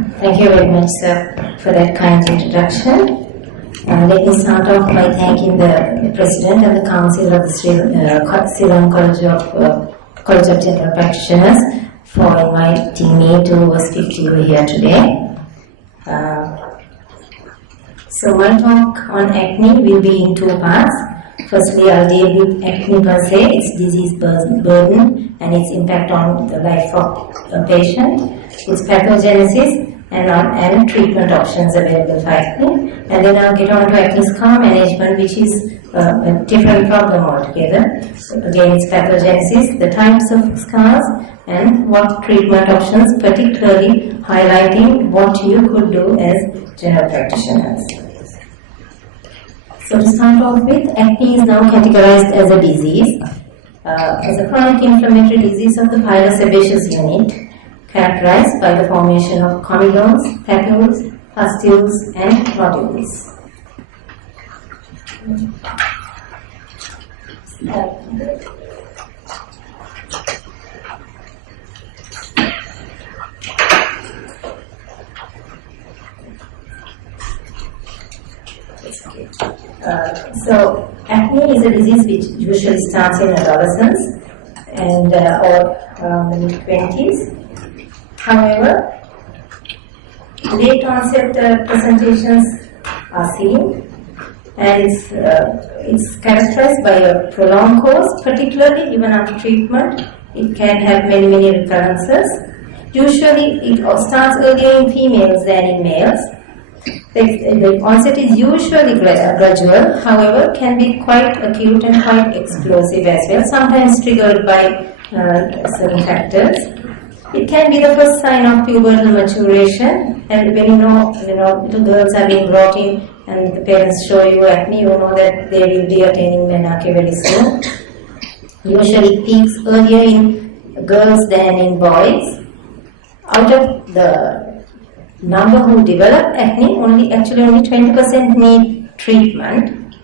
Thank you very much, sir, for that kind introduction. Let me start off by thanking the President and the Council of the Sri Lanka College of General Practitioners for inviting me to speak to you here today. So my talk on acne will be in two parts. Firstly, I'll deal with acne per se, its disease burden and its impact on the life of a patient, its pathogenesis, and treatment options available for acne. And then I'll get on to acne scar management, which is a different problem altogether. So again, its pathogenesis, the types of scars, and what treatment options, particularly highlighting what you could do as general practitioners. So to start off with, acne is now categorized as a disease, as a chronic inflammatory disease of the pilosebaceous unit, characterized by the formation of comedones, papules, pustules, and nodules. So acne is a disease which usually starts in adolescence and or around the mid-20s. However, late onset presentations are seen, and it's characterized by a prolonged course, particularly even after treatment. It can have many recurrences. Usually, it starts earlier in females than in males. The onset is usually gradual, however, can be quite acute and quite explosive as well, sometimes triggered by certain factors. It can be the first sign of pubertal maturation, and when you know little girls are being brought in and the parents show you acne, you know that they will be attaining menarche very soon. Usually it peaks earlier in girls than in boys. Out of the number who develop acne, only 20% need treatment.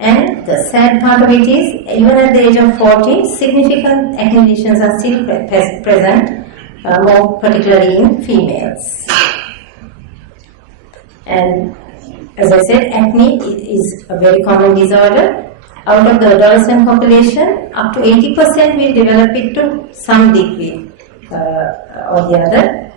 And the sad part of it is, even at the age of 40, significant acne lesions are still present. More particularly in females. And as I said, acne is a very common disorder. Out of the adolescent population, up to 80% will develop it to some degree or the other.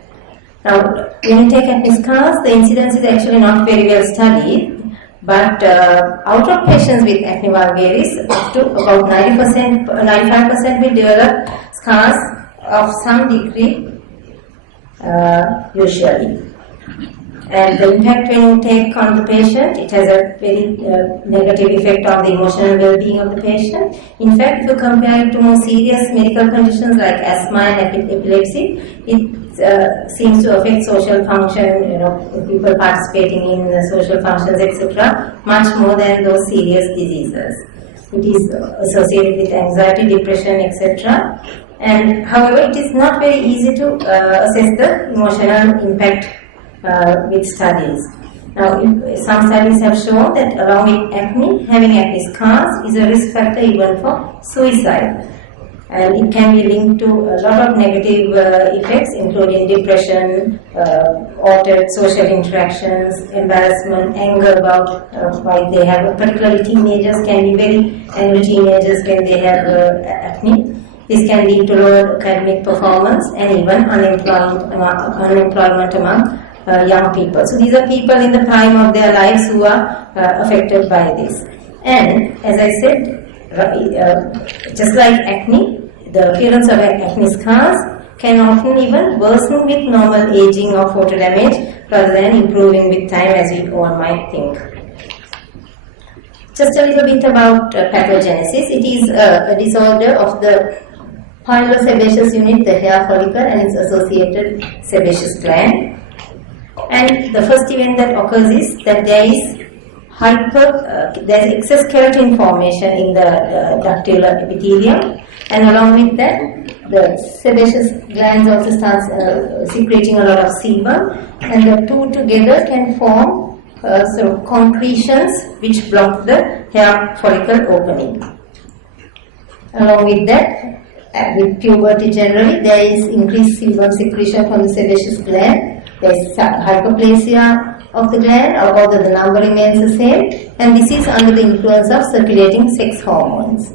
Now, when you take acne scars, the incidence is actually not very well studied, but out of patients with acne vulgaris, up to about 95% will develop scars of some degree usually. And the impact when you take on the patient, it has a very negative effect on the emotional well-being of the patient. In fact, if you compare it to more serious medical conditions like asthma and epilepsy, it seems to affect social function, people participating in social functions, etc., much more than those serious diseases. It is associated with anxiety, depression, etc. And however, it is not very easy to assess the emotional impact with studies. Now, some studies have shown that along with acne, having acne scars is a risk factor even for suicide. And it can be linked to a lot of negative effects, including depression, altered social interactions, embarrassment, anger about why they have, particularly teenagers can be very angry teenagers when they have acne. This can lead to lower academic performance and even unemployment among young people. So these are people in the prime of their lives who are affected by this. And as I said, just like acne, the appearance of acne scars can often even worsen with normal aging or photo damage rather than improving with time, as one might think. Just a little bit about pathogenesis. It is a disorder of the pilosebaceous unit, the hair follicle, and its associated sebaceous gland. And the first event that occurs is that there is excess keratin formation in the ductal epithelium, and along with that, the sebaceous glands also start secreting a lot of sebum, and the two together can form sort of concretions which block the hair follicle opening. Along with that, with puberty generally, there is increased sebum secretion from the sebaceous gland, There's hyperplasia of the gland, although the number remains the same, and this is under the influence of circulating sex hormones.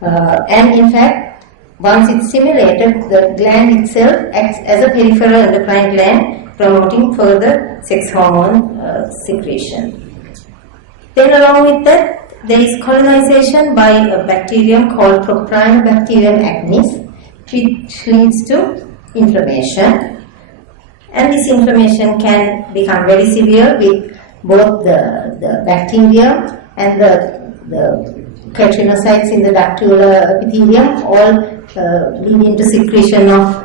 And in fact, once it's stimulated, the gland itself acts as a peripheral endocrine gland, promoting further sex hormone secretion. Then along with that, there is colonization by a bacterium called Propionibacterium acnes, which leads to inflammation. And this inflammation can become very severe with both the bacteria and the keratinocytes in the ductular epithelium all leading to secretion of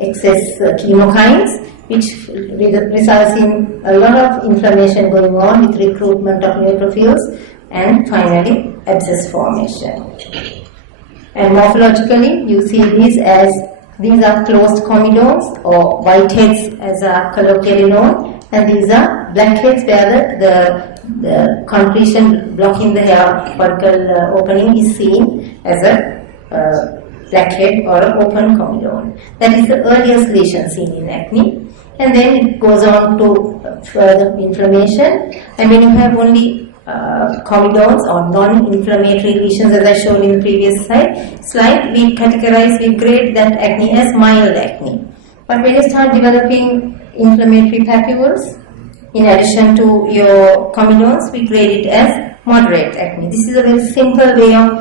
excess chemokines, which results in a lot of inflammation going on with recruitment of neutrophils and finally abscess formation. And morphologically, you see these are closed comedones or whiteheads as are colloquially known, and these are blackheads where the concretion blocking the hair follicle opening is seen as a blackhead or an open comedone. That is the earliest lesion seen in acne. And then it goes on to further inflammation, and when you have only comedones or non-inflammatory lesions, as I showed in the previous slide, we grade that acne as mild acne. But when you start developing inflammatory papules, in addition to your comedones, we grade it as moderate acne. This is a very simple way of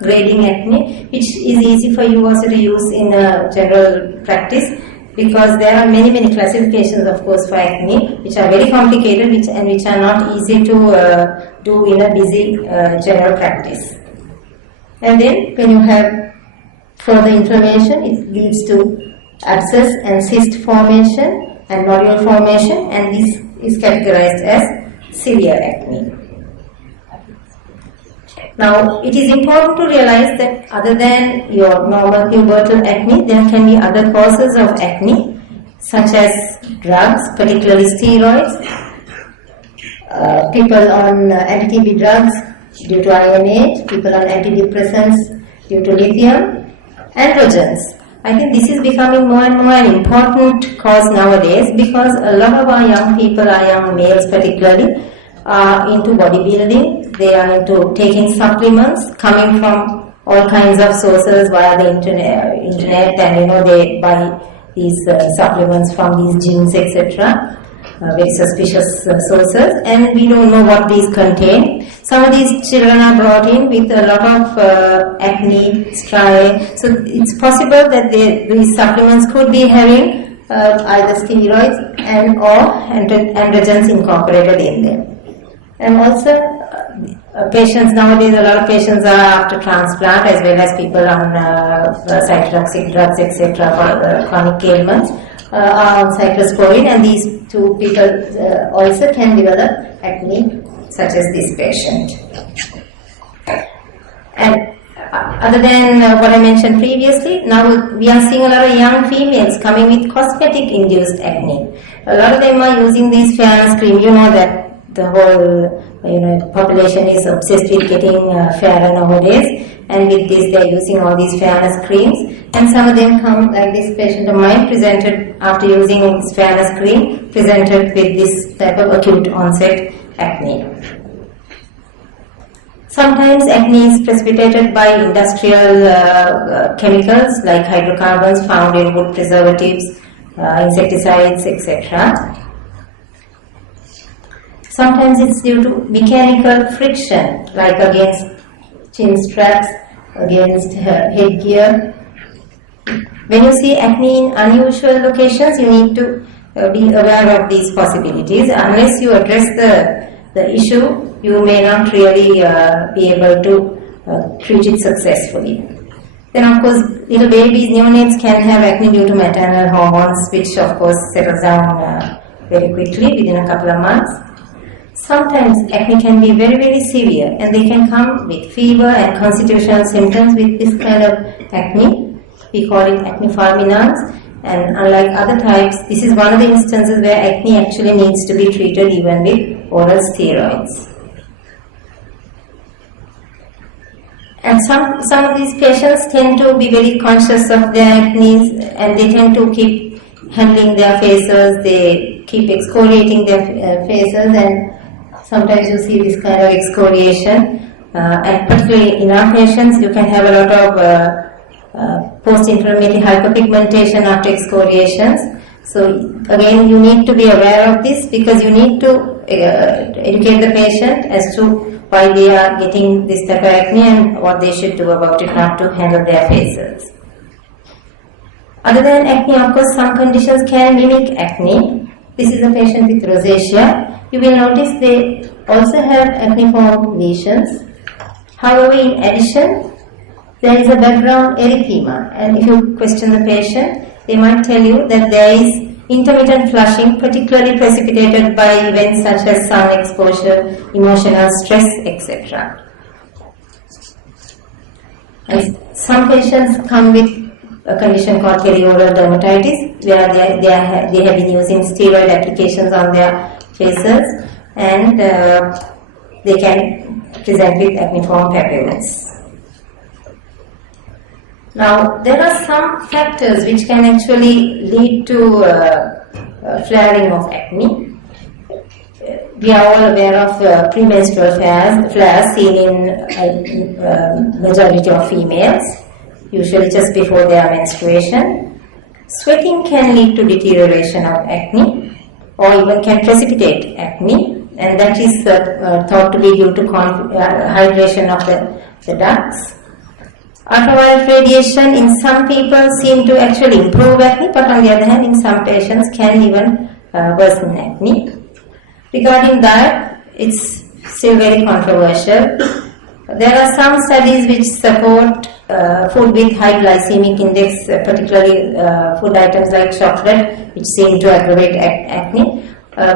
grading acne, which is easy for you also to use in general practice, because there are many classifications, of course, for acne, which are very complicated and which are not easy to do in a busy general practice. And then when you have further inflammation, it leads to abscess and cyst formation and nodule formation, and this is categorized as severe acne. Now, it is important to realize that other than your normal pubertal acne, there can be other causes of acne, such as drugs, particularly steroids, people on anti-TB drugs due to iron age, people on antidepressants due to lithium, androgens. I think this is becoming more and more an important cause nowadays, because a lot of our young people, our young males particularly, are into bodybuilding. They are into taking supplements coming from all kinds of sources via the internet, and they buy these supplements from these gyms, etc. Very suspicious sources, and we don't know what these contain. Some of these children are brought in with a lot of acne, striae, so it's possible that these supplements could be having either steroids and or androgens incorporated in them. And also, patients nowadays, a lot of patients are after transplant, as well as people on cytotoxic drugs, etc. for chronic ailments, are on cyclosporine, and these two people also can develop acne, such as this patient. And other than what I mentioned previously, now we are seeing a lot of young females coming with cosmetic-induced acne. A lot of them are using these fairness cream. You know that the whole population is obsessed with getting fairer nowadays, and with this they are using all these fairness creams, and some of them come, like this patient of mine presented after using this fairness cream, presented with this type of acute onset acne. Sometimes acne is precipitated by industrial chemicals like hydrocarbons found in wood preservatives, insecticides, etc. Sometimes it's due to mechanical friction, like against chin straps, against headgear. When you see acne in unusual locations, you need to be aware of these possibilities. Unless you address the issue, you may not really be able to treat it successfully. Then, of course, little babies, neonates can have acne due to maternal hormones, which of course settles down very quickly within a couple of months. Sometimes acne can be very severe, and they can come with fever and constitutional symptoms with this kind of acne. We call it acne fulminans, and unlike other types, this is one of the instances where acne actually needs to be treated even with oral steroids. And some of these patients tend to be very conscious of their acne, and they tend to keep handling their faces, they keep excoriating their faces, and sometimes you see this kind of excoriation. And particularly in our patients, you can have a lot of post-inflammatory hyperpigmentation after excoriations. So again, you need to be aware of this, because you need to educate the patient as to why they are getting this type of acne and what they should do about it, not to handle their faces. Other than acne, of course, some conditions can mimic acne. This is a patient with rosacea. You will notice they also have acneiform lesions. However, in addition, there is a background erythema, and if you question the patient, they might tell you that there is intermittent flushing, particularly precipitated by events such as sun exposure, emotional stress, etc. And some patients come with a condition called perioral dermatitis, where they have been using steroid applications on their faces, and they can present with acneiform papules. Now, there are some factors which can actually lead to flaring of acne. We are all aware of premenstrual flares seen in majority of females, usually just before their menstruation. Sweating can lead to deterioration of acne, or even can precipitate acne, and that is thought to be due to hydration of the ducts. Ultraviolet radiation in some people seem to actually improve acne, but on the other hand, in some patients can even worsen acne. Regarding diet, it's still very controversial. There are some studies which support food with high glycemic index, particularly food items like chocolate, which seem to aggravate acne.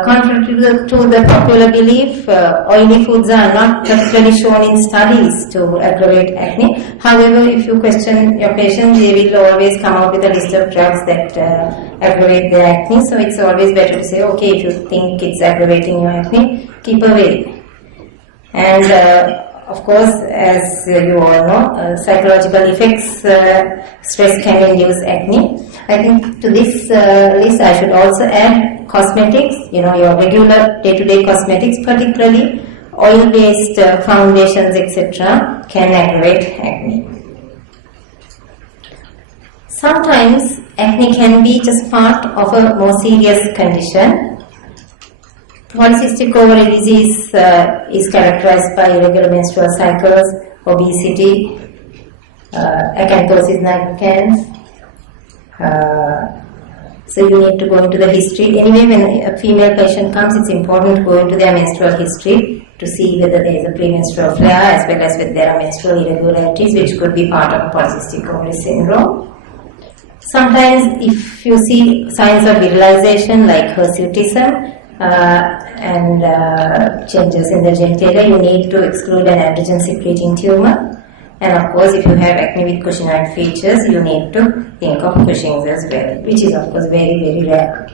Contrary to the popular belief, oily foods are not particularly shown in studies to aggravate acne. However, if you question your patient, they will always come up with a list of drugs that aggravate their acne. So it's always better to say, okay, if you think it's aggravating your acne, keep away. And of course, as you all know, psychological effects, stress can induce acne. I think to this list I should also add cosmetics, your regular day-to-day cosmetics, particularly oil-based foundations, etc., can aggravate acne. Sometimes acne can be just part of a more serious condition. Polycystic ovary disease is characterized by irregular menstrual cycles, obesity, acanthosis nigricans. So you need to go into the history. Anyway, when a female patient comes, it's important to go into their menstrual history to see whether there is a premenstrual flare, as well as whether there are menstrual irregularities, which could be part of polycystic ovary syndrome. Sometimes if you see signs of virilization like hirsutism and changes in the genitalia, you need to exclude an androgen secreting tumor. And of course, if you have acne with Cushingite features, you need to think of Cushing's as well, which is of course very, very rare.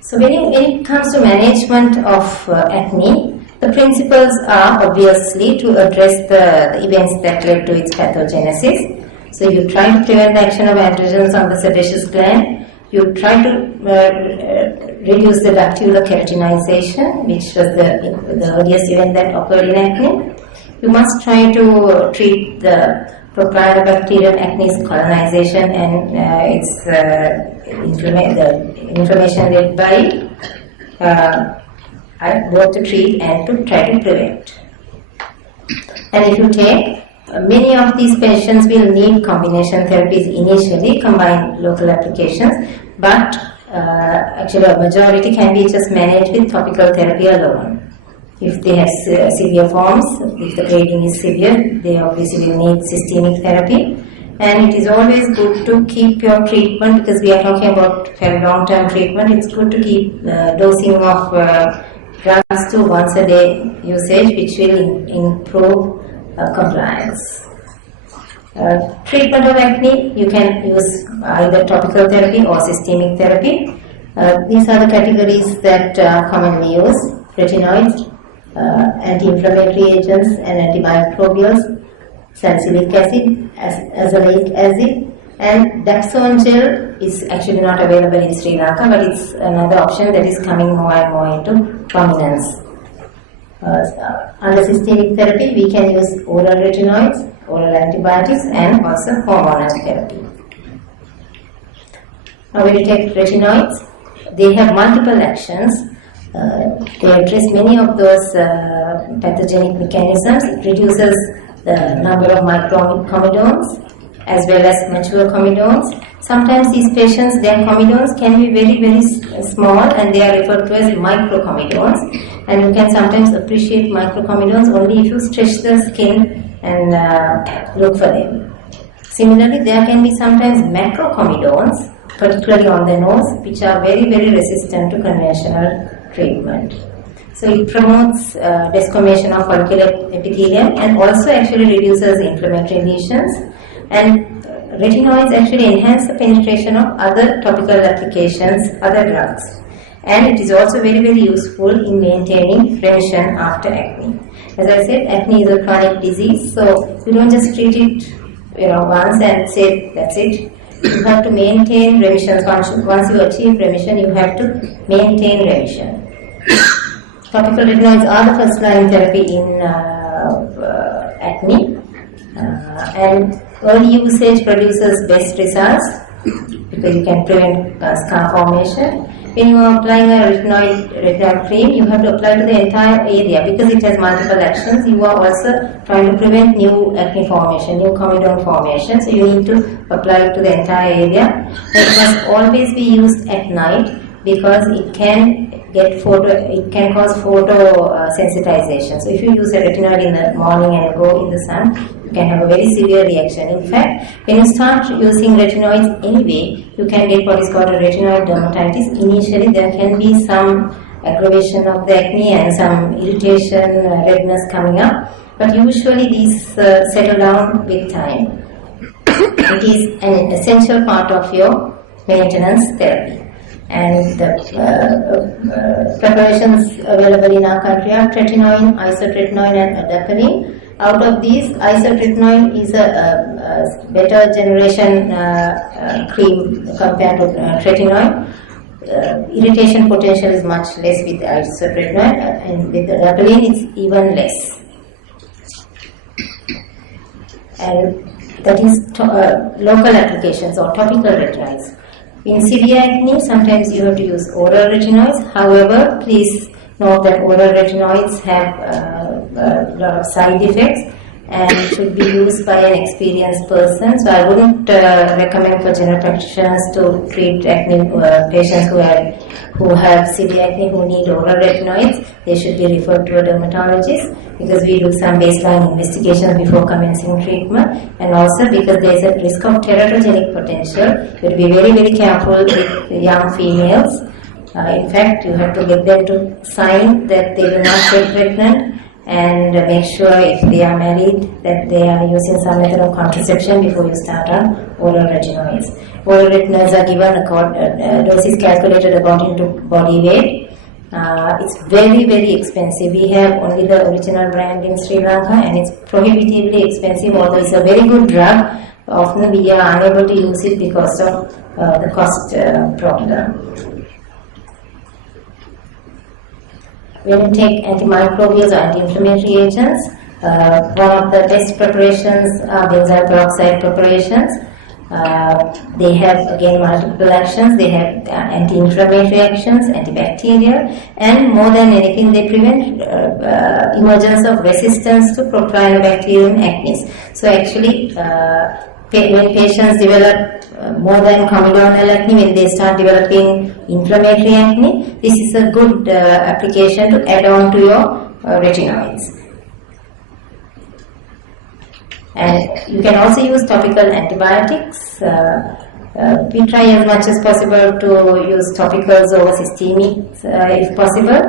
So when it comes to management of acne, the principles are obviously to address the events that led to its pathogenesis. So you try to prevent the action of androgens on the sebaceous gland. You try to reduce the ductular keratinization, which was the earliest event that occurred in acne. You must try to treat the Propionibacterium acnes colonization and its inflammation led by both to treat and to try to prevent. And if you take, many of these patients will need combination therapies initially, combined local applications, but actually a majority can be just managed with topical therapy alone. If they have severe forms, if the grading is severe, they obviously will need systemic therapy. And it is always good to keep your treatment, because we are talking about very long-term treatment. It's good to keep dosing of drugs to once a day usage, which will improve compliance. Treatment of acne, you can use either topical therapy or systemic therapy. These are the categories that are commonly used: retinoids, anti-inflammatory agents and antimicrobials, salicylic acid, azelaic acid, And Dapsone gel is actually not available in Sri Lanka, but it's another option that is coming more and more into prominence. Under systemic therapy, we can use oral retinoids, oral antibiotics, and also hormonal therapy. Now, when you take retinoids, they have multiple actions. They address many of those pathogenic mechanisms. It reduces the number of microcomedones as well as mature comedones. Sometimes these patients, their comedones can be very, very small, and they are referred to as microcomedones. And you can sometimes appreciate microcomedones only if you stretch the skin and look for them. Similarly, there can be sometimes macrocomedones, particularly on the nose, which are very, very resistant to conventional treatment. So it promotes desquamation of follicular epithelium and also actually reduces inflammatory lesions. And retinoids actually enhance the penetration of other topical applications, other drugs. And it is also very, very useful in maintaining remission after acne. As I said, acne is a chronic disease, so you don't just treat it once and say that's it. You have to maintain remission. Once you achieve remission, you have to maintain remission. Topical retinoids are the first line therapy in acne, and early usage produces best results because you can prevent scar formation. When you are applying a retinoid cream, you have to apply to the entire area because it has multiple actions. You are also trying to prevent new acne formation, new comedone formation. So you need to apply it to the entire area. It must always be used at night because it can cause photo sensitization. So if you use a retinoid in the morning and go in the sun, you can have a very severe reaction. In fact, when you start using retinoids anyway, you can get what is called a retinoid dermatitis. Initially, there can be some aggravation of the acne and some irritation, redness coming up, but usually these settle down with time. It is an essential part of your maintenance therapy. And the preparations available in our country are tretinoin, isotretinoin, and adapalene. Out of these, isotretinoin is a better generation cream compared to tretinoin. Irritation potential is much less with isotretinoin, and with adapalene it's even less. And that is local applications or topical retinoids. In severe acne, sometimes you have to use oral retinoids. However, please note that oral retinoids have a lot of side effects and should be used by an experienced person. So I wouldn't recommend for general practitioners to treat acne patients who have severe acne who need oral retinoids. They should be referred to a dermatologist because we do some baseline investigations before commencing treatment, and also because there is a risk of teratogenic potential. You have to be very, very careful with young females. In fact, you have to get them to sign that they will not get pregnant, and make sure if they are married that they are using some method of contraception before you start on oral retinoids. Oral retinoids are given doses calculated according to body weight. It's very, very expensive. We have only the original brand in Sri Lanka, and it's prohibitively expensive. Although it's a very good drug, often we are unable to use it because of the cost problem. When you take antimicrobials or anti-inflammatory agents, one of the best preparations are benzyl peroxide preparations. They have again multiple actions. They have anti-inflammatory actions, antibacterial, and more than anything, they prevent emergence of resistance to propionibacterium acnes. So actually, when patients develop more than comedonal acne, when they start developing inflammatory acne, this is a good application to add on to your retinoids. And you can also use topical antibiotics. We try as much as possible to use topicals over systemic if possible.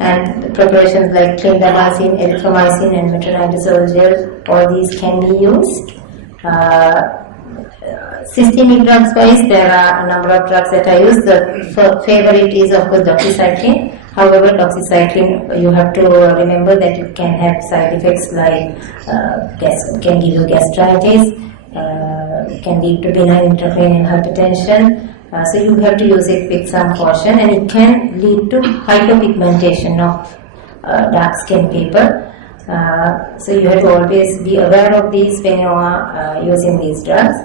And preparations like clindamycin, erythromycin, and metronidazole gel, all these can be used. Systemic drugs wise, there are a number of drugs that I use. The favorite is of course doxycycline. However, doxycycline, you have to remember that it can have side effects like can give you gastritis, It can lead to benign intracranial hypertension. So you have to use it with some caution, and it can lead to hyperpigmentation of dark skin people. So you have to always be aware of these when you are using these drugs.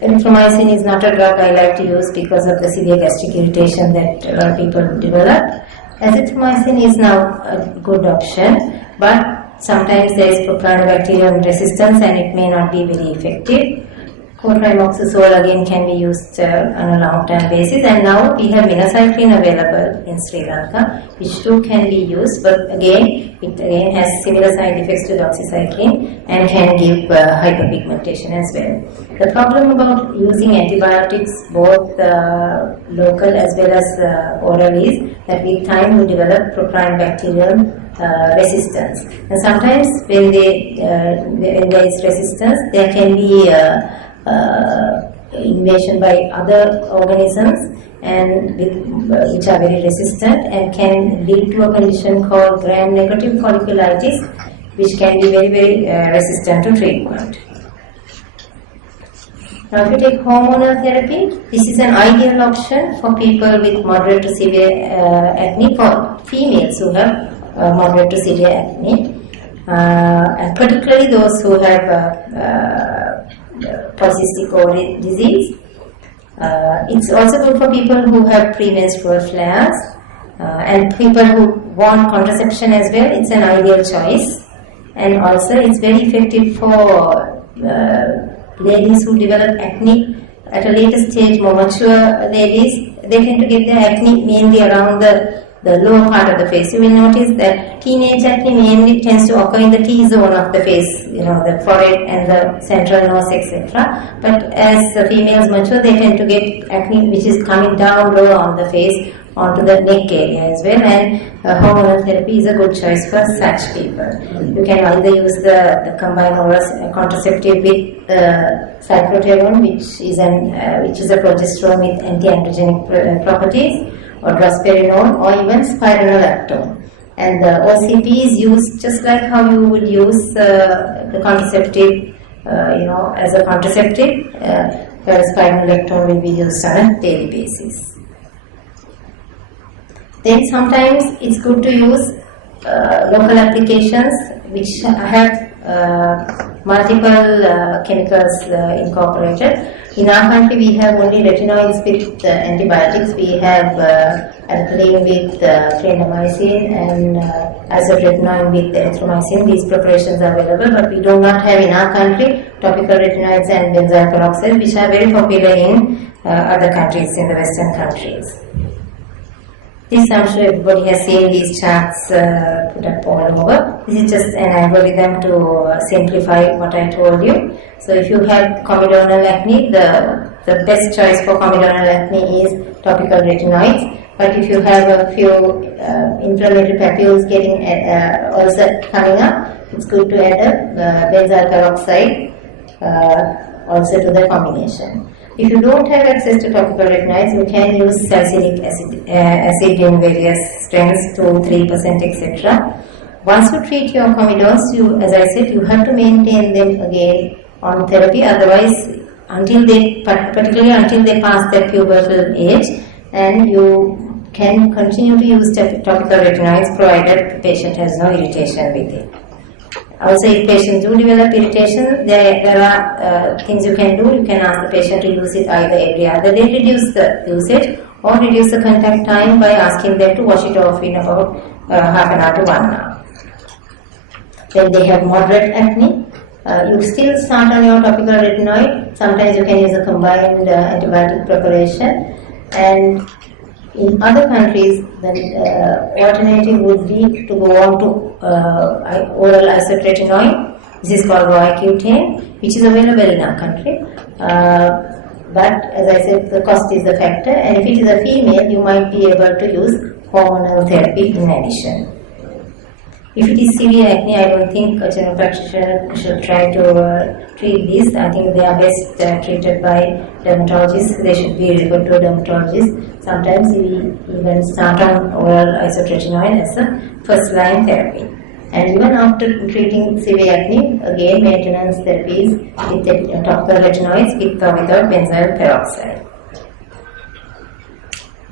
Erythromycin is not a drug I like to use because of the severe gastric irritation that a lot of people develop. Azithromycin is now a good option, but sometimes there is propionibacterial resistance and it may not be very effective. Cotrimoxazole again can be used on a long-term basis, and now we have minocycline available in Sri Lanka, which too can be used, but again it has similar side effects to doxycycline and can give hyperpigmentation as well. The problem about using antibiotics, both local as well as oral, is that with time we develop propionibacterial resistance, and sometimes when there is resistance, there can be invasion by other organisms and which are very resistant and can lead to a condition called gram-negative folliculitis, which can be very, very resistant to treatment. Now, if you take hormonal therapy, this is an ideal option for people with moderate to severe acne, for females who have moderate to severe acne, and particularly those who have polycystic ovary disease. It's also good for people who have premenstrual flares and people who want contraception as well. It's an ideal choice, and also it's very effective for ladies who develop acne at a later stage. More mature ladies, they tend to get their acne mainly around the lower part of the face. You will notice that teenage acne mainly tends to occur in the T-zone of the face, the forehead and the central nose, etc. But as the females mature, they tend to get acne which is coming down lower on the face, onto the neck area as well, and hormonal therapy is a good choice for such people. You can either use the combined oral contraceptive with cycloterone, which is a progesterone with anti-androgenic properties, or drosperinone, or even spironolactone. And the OCP is used just like how you would use the contraceptive, as a contraceptive, whereas spironolactone will be used on a daily basis. Then sometimes it's good to use local applications which have multiple chemicals incorporated. In our country, we have only retinoids with antibiotics. We have alkaline with clindamycin and isotretinoin with erythromycin. These preparations are available, but we do not have in our country topical retinoids and benzoyl peroxide, which are very popular in other countries, in the Western countries. This, I'm sure everybody has seen these charts put up all over. This is just an algorithm to simplify what I told you. So if you have comedonal acne, the best choice for comedonal acne is topical retinoids. But if you have a few inflammatory papules getting ulcer coming up, it's good to add a benzoyl peroxide also to the combination. If you don't have access to topical retinoids, you can use salicylic acid in various strengths, 2, 3%, etc. Once you treat your comedones, as I said, you have to maintain them again on therapy. Otherwise, particularly until they pass their pubertal age, and you can continue to use topical retinoids provided the patient has no irritation with it. Also, if patients do develop irritation, there are things you can do. You can ask the patient to use it either every other day, reduce the usage, or reduce the contact time by asking them to wash it off in about half an hour to 1 hour. When they have moderate acne, you still start on your topical retinoid. Sometimes you can use a combined antibiotic preparation, and in other countries, the alternative would be to go on to oral isotretinoin. This is called Roaccutane, which is available in our country. But as I said, the cost is a factor, and if it is a female, you might be able to use hormonal therapy in addition. If it is severe acne, I don't think a general practitioner should try to treat this. I think they are best treated by dermatologists. They should be referred to a dermatologist. Sometimes we even start on oral isotretinoin as a first-line therapy. And even after treating severe acne, again maintenance therapies with topical retinoids with or without benzoyl peroxide.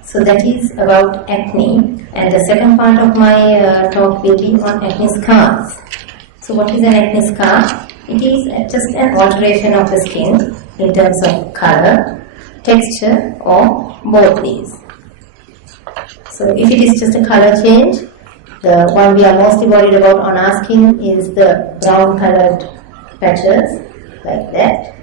So that is about acne, and the second part of my talk will be on acne scars. So what is an acne scar? It is just an alteration of the skin in terms of color, texture, or both these. So if it is just a color change, the one we are mostly worried about on our skin is the brown colored patches, like that.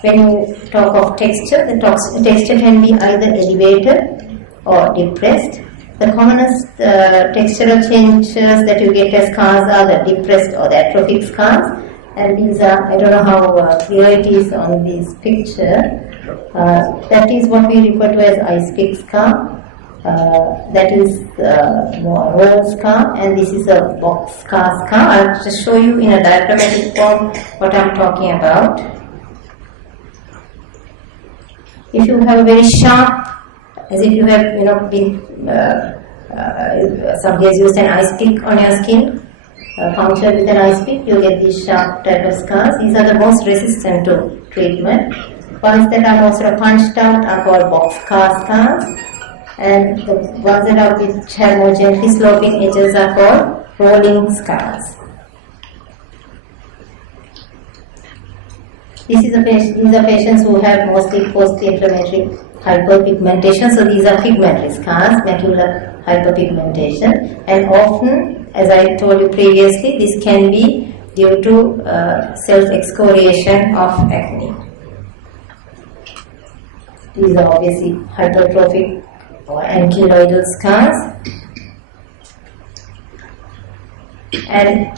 When you talk of texture, the texture can be either elevated or depressed. The commonest textural changes that you get as scars are the depressed or the atrophic scars. And these are, I don't know how clear it is on this picture. That is what we refer to as ice pick scar. That is more roll scar, and this is a box scar. I'll just show you in a diagrammatic form what I'm talking about. If you have a very sharp, as if you have been some days used an ice pick on your skin, punctured with an ice pick, you get these sharp type of scars. These are the most resistant to treatment. Ones that are more sort of punched out are called box scars, and the ones that are which have more gently sloping edges are called rolling scars. These are patients who have mostly post-inflammatory hyperpigmentation. So these are pigmentary scars, macular hyperpigmentation, and often, as I told you previously, this can be due to self-excoriation of acne. These are obviously hypertrophic or ankyloidal scars, and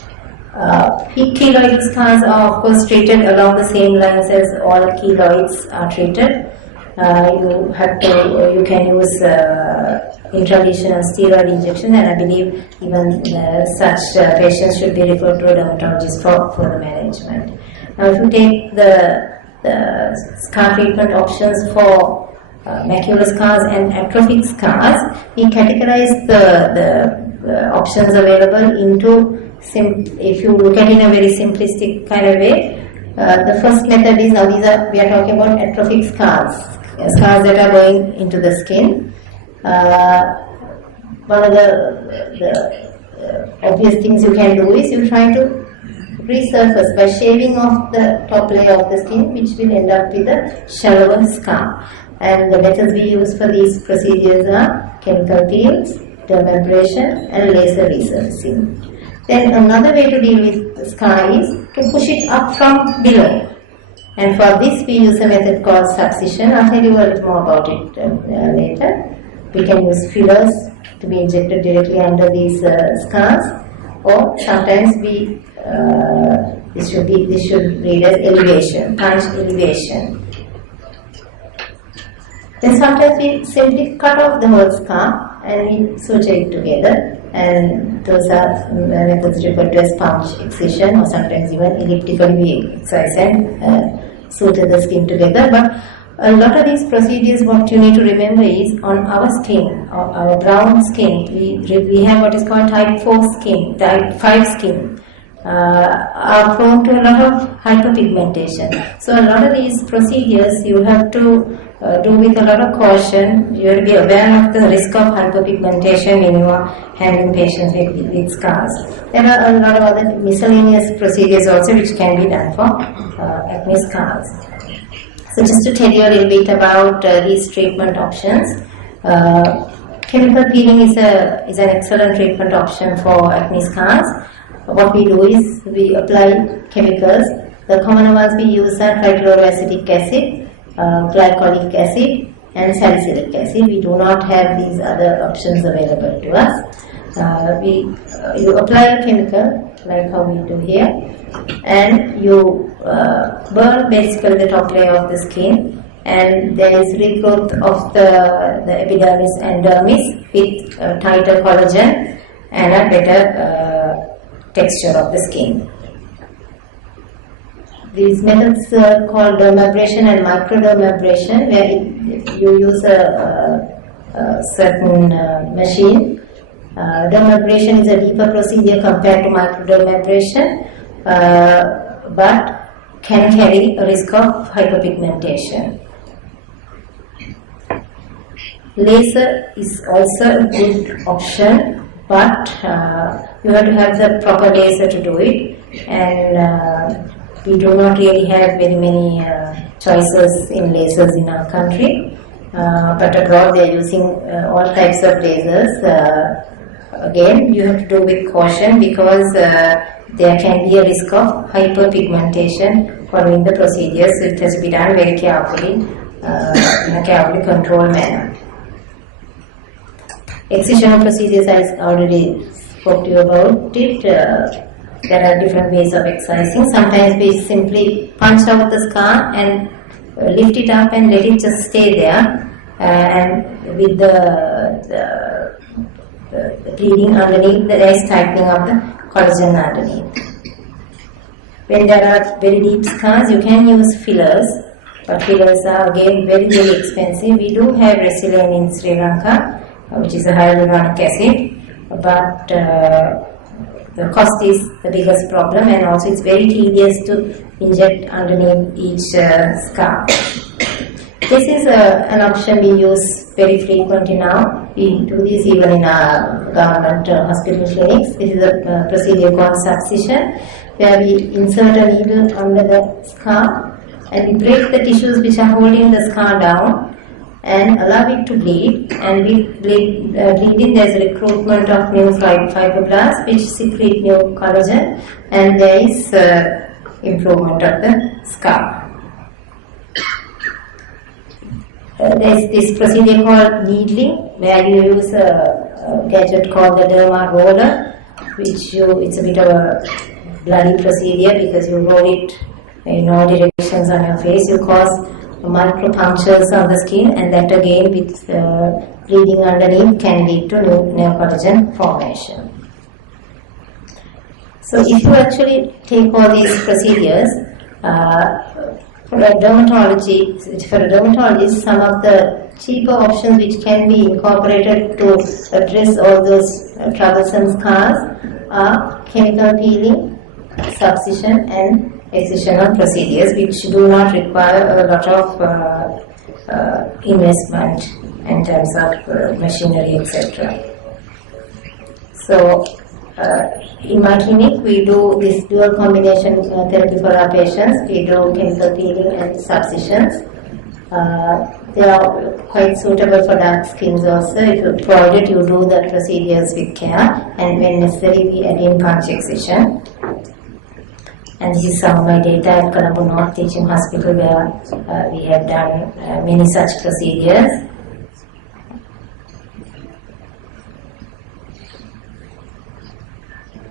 keloid scars are of course treated along the same lines as all keloids are treated. You can use intralesional steroid injection, and I believe even such patients should be referred to a dermatologist for further management. Now, if you take the scar treatment options for macular scars and atrophic scars, we categorize the options available into, if you look at it in a very simplistic kind of way, the first method is, now we are talking about atrophic scars that are going into the skin. One of the obvious things you can do is you try to resurface by shaving off the top layer of the skin, which will end up with a shallower scar. And the methods we use for these procedures are chemical peels, dermabrasion, and laser resurfacing. Then another way to deal with the scar is to push it up from below. And for this we use a method called subcision. I'll tell you a little more about it later. We can use fillers to be injected directly under these scars, or sometimes this should read as elevation, punch elevation. Then sometimes we simply cut off the whole scar and we suture it together, and those are methods referred to as punch excision, or sometimes even elliptically we excise and suture the skin together. But a lot of these procedures, what you need to remember is, on our skin, our brown skin, we have what is called type 4 skin, type 5 skin, are prone to a lot of hyperpigmentation. So a lot of these procedures you have to do with a lot of caution. You have to be aware of the risk of hyperpigmentation when you are handling patients with scars. There are a lot of other miscellaneous procedures also which can be done for acne scars. So just to tell you a little bit about these treatment options, chemical peeling is an excellent treatment option for acne scars. What we do is we apply chemicals. The common ones we use are trichloroacetic acid, glycolic acid, and salicylic acid. We do not have these other options available to us. You apply a chemical like how we do here, and you burn basically the top layer of the skin, and there is regrowth of the epidermis and dermis with tighter collagen and a better texture of the skin. These methods are called dermabrasion and microdermabrasion, where you use a certain machine Dermabrasion is a deeper procedure compared to microdermabrasion, but can carry a risk of hyperpigmentation. Laser is also a good option, but you have to have the proper laser to do it, and we do not really have very many choices in lasers in our country, but abroad they are using all types of lasers. Again, you have to do with caution because there can be a risk of hyperpigmentation following the procedure, so it has to be done very carefully, in a carefully controlled manner. Excisional procedures, I already spoke to you about it. There are different ways of excising. Sometimes we simply punch out the scar and lift it up and let it just stay there, and with the bleeding underneath, there is tightening of the collagen underneath. When there are very deep scars, you can use fillers, but fillers are again very, very expensive. We do have Resilane in Sri Lanka, which is a hyaluronic acid, but the cost is the biggest problem, and also it's very tedious to inject underneath each scar. This is an option we use very frequently now. We do this even in our government hospital clinics. This is a procedure called subcision, where we insert a needle under the scar and we break the tissues which are holding the scar down and allow it to bleed. And with bleeding, there is a recruitment of new fibroblasts which secrete new collagen, and there is improvement of the scar. There is this procedure called needling, where you use a gadget called the derma roller, which it's a bit of a bloody procedure because you roll it in all directions on your face. You cause micro punctures on the skin, and that again with bleeding underneath can lead to new collagen formation. So if you actually take all these procedures, for a dermatologist, some of the cheaper options which can be incorporated to address all those troublesome scars are chemical peeling, subcision, and excisional procedures, which do not require a lot of investment in terms of machinery, etc. So, in my clinic, we do this dual combination therapy for our patients. We do chemical peeling and subcisions. They are quite suitable for dark skins also, provided you do the procedures with care, and when necessary, we add in punch excision. And this is some of my data at Colombo North Teaching Hospital, where we have done many such procedures.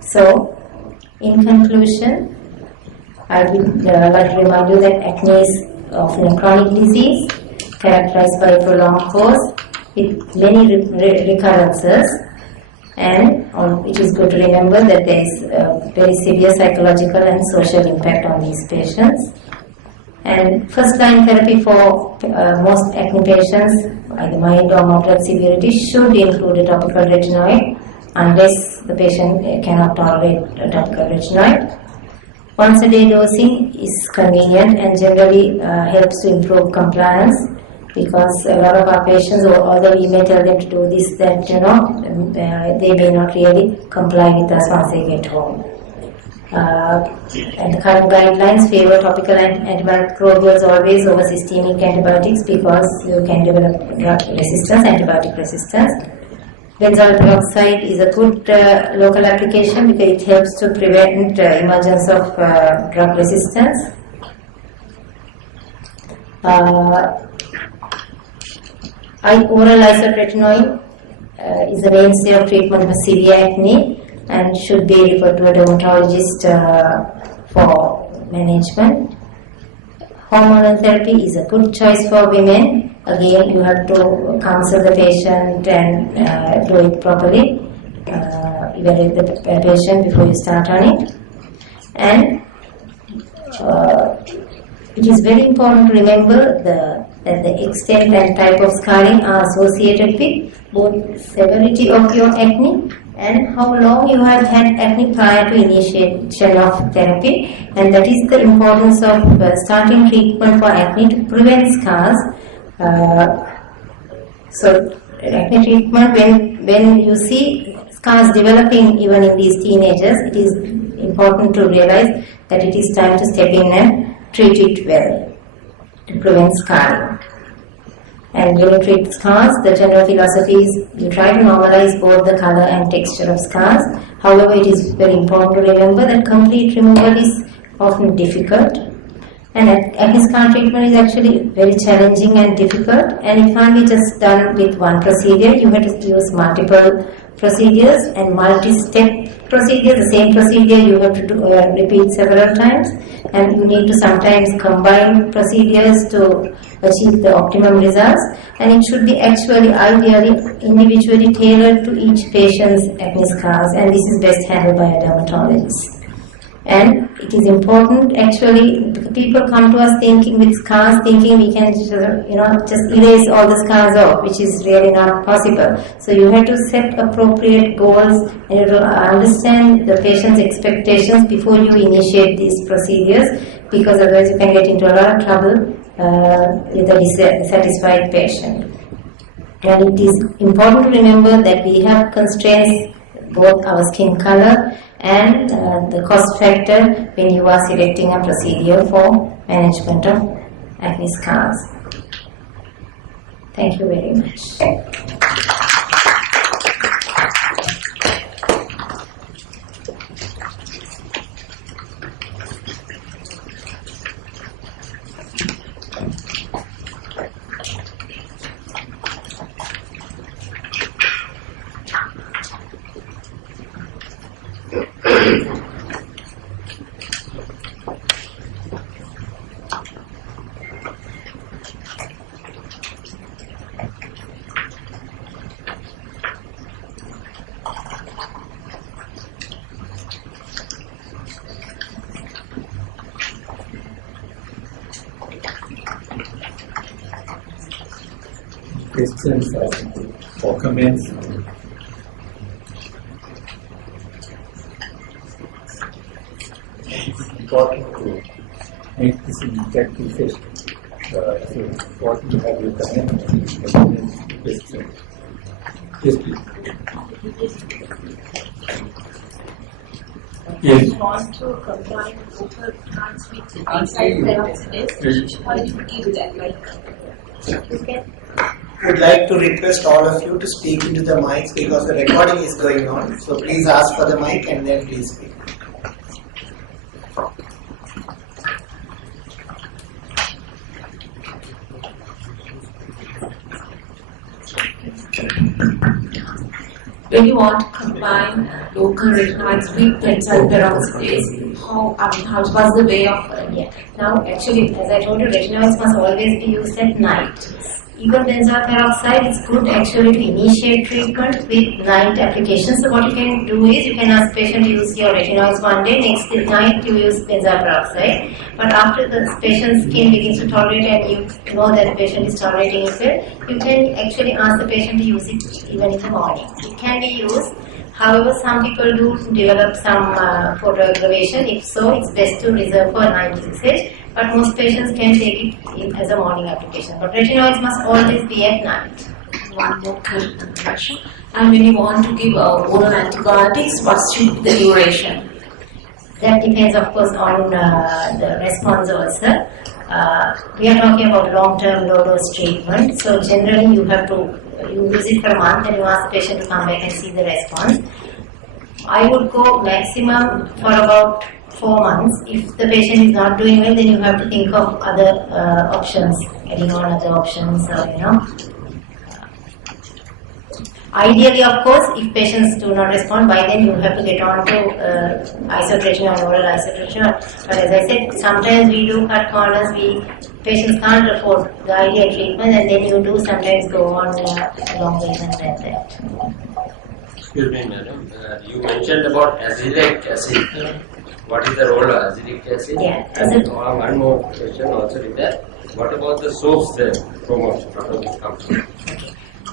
So, in conclusion, I would like to remind you that acne is often a chronic disease characterized by a prolonged course with many recurrences, and it is good to remember that there is a very severe psychological and social impact on these patients. And first-line therapy for most acne patients, either mild or moderate severity, should include a topical retinoid, unless the patient cannot tolerate a topical retinoid. Once a day dosing is convenient and generally helps to improve compliance, because a lot of our patients, although we may tell them to do this, that they may not really comply with us once they get home. And the current guidelines favor topical antimicrobials always over systemic antibiotics, because you can develop drug resistance, antibiotic resistance. Benzoyl peroxide is a good local application because it helps to prevent emergence of drug resistance. Oral isotretinoin is a mainstay of treatment for severe acne and should be referred to a dermatologist for management. Hormonal therapy is a good choice for women. Again, you have to counsel the patient and do it properly. Evaluate the patient before you start on it. And it is very important to remember the that the extent and type of scarring are associated with both severity of your acne and how long you have had acne prior to initiation of therapy, and that is the importance of starting treatment for acne to prevent scars. So acne treatment, when you see scars developing even in these teenagers, it is important to realize that it is time to step in and treat it well to prevent scarring. And when you treat scars, the general philosophy is you try to normalize both the color and texture of scars. However, it is very important to remember that complete removal is often difficult. And acne scar treatment is actually very challenging and difficult, and it can't be just done with one procedure. You have to use multiple procedures and multi-step procedures. The same procedure you have to repeat several times, and you need to sometimes combine procedures to achieve the optimum results, and it should be actually ideally individually tailored to each patient's acne scars, and this is best handled by a dermatologist. And it is important, actually, people come to us thinking with scars, thinking we can just erase all the scars off, which is really not possible. So you have to set appropriate goals and you have to understand the patient's expectations before you initiate these procedures, because otherwise you can get into a lot of trouble with a dissatisfied patient. And it is important to remember that we have constraints, both our skin color and the cost factor when you are selecting a procedure for management of acne scars. Thank you very much. Questions or comments? It's important to make this an interactive session. So it's important to have your comment. Questions. Yes, please. Yes. You want to combine local plants with inside peroxidase? How do you do that? Like, you can. I would like to request all of you to speak into the mics because the recording is going on. So please ask for the mic and then please speak. When you want to combine local retinoids with benzoyl peroxidase, what's the way of Now, actually, as I told you, retinoids must always be used at night. Even benzoyl peroxide is good actually to initiate treatment with night application. So what you can do is you can ask patient to use your retinoids one day, next night you use benzoyl peroxide. But after the patient's skin begins to tolerate and you know that the patient is tolerating it well, you can actually ask the patient to use it even in the morning. It can be used. However, some people do develop some photoaggravation. If so, it's best to reserve for night usage. But most patients can take it as a morning application. But retinoids must always be at night. One more question. And when you want to give oral antibiotics, what should be the duration? That depends, of course, on the response also. We are talking about long-term low-dose treatment. So generally, you use it for a month and you ask the patient to come back and see the response. I would go maximum for about 4 months. If the patient is not doing well, then you have to think of other options, adding on other options, Ideally, of course, if patients do not respond, by then you have to get on to isotretinoin, oral isotretinoin. But as I said, sometimes we do cut corners, patients can't afford the ideal treatment, and then you do sometimes go on longer than that. Excuse me, madam. You mentioned about azelaic acid. What is the role of azelaic acid? Yeah. And one more question also with that. What about the soaps then? Promotion, how does it come from?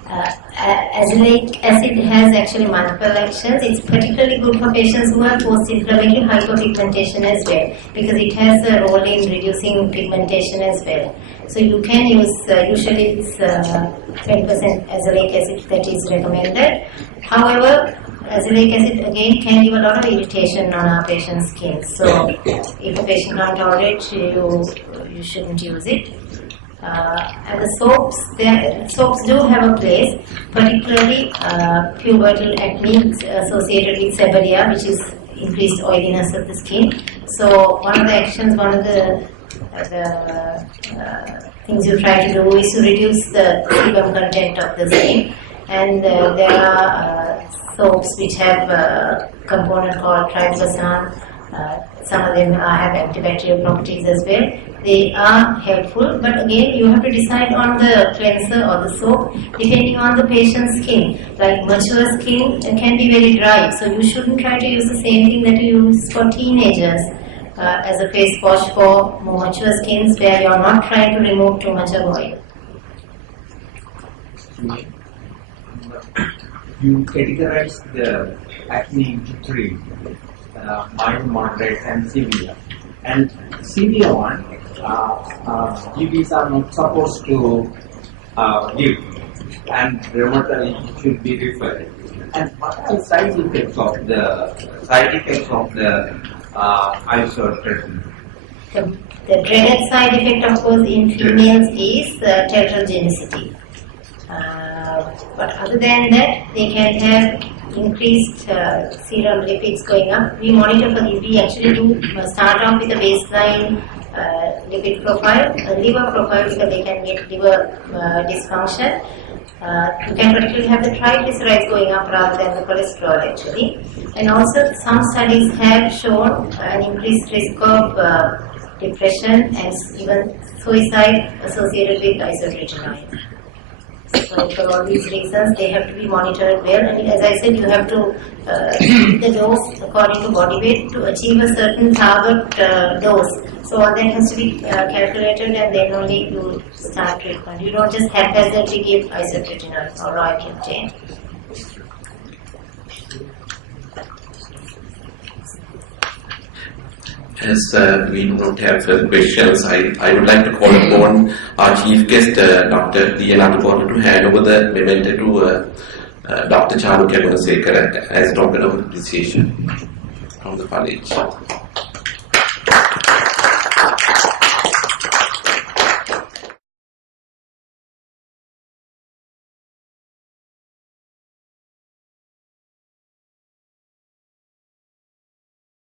Azelaic acid has actually multiple actions. It's particularly good for patients who have post-inflammatory hypopigmentation as well, because it has a role in reducing pigmentation as well. So you can use, usually it's 20% azelaic acid that is recommended. However, azelaic acid again can give a lot of irritation on our patient's skin. So if a patient can't tolerate, you shouldn't use it. And the soaps do have a place, particularly pubertal acne associated with seborrhea, which is increased oiliness of the skin. So one of the things you try to do is to reduce the sebum content of the skin. And there are soaps which have a component called triclosan. Some of them have antibacterial properties as well. They are helpful, but again, you have to decide on the cleanser or the soap depending on the patient's skin. Like mature skin can be very dry, so you shouldn't try to use the same thing that you use for teenagers as a face wash for more mature skins where you're not trying to remove too much of oil. You categorize the acne into three, mild, moderate, and severe. And severe one, GPs are not supposed to give, and rheumatology should be referred. And what are the side effects of the isotretinoin? The dreaded side effect, of course, in females is tetragenicity. But other than that, they can have increased serum lipids going up. We monitor for these. We actually do start off with a baseline lipid profile, liver profile, because they can get liver dysfunction. You can particularly have the triglycerides going up rather than the cholesterol actually. And also some studies have shown an increased risk of depression and even suicide associated with isotretinoin. So for all these reasons, they have to be monitored well. And as I said, you have to keep the dose according to body weight to achieve a certain target dose. So all that has to be calculated, and then only you start treatment. You don't just haphazardly give isotretinoin or roaccutane. As we do not have questions, I would like to call upon our chief guest, Dr. Leonardo Porter, to hand over the memento to Dr. Chalukya Gunesekara as Doctor of Appreciation from the college.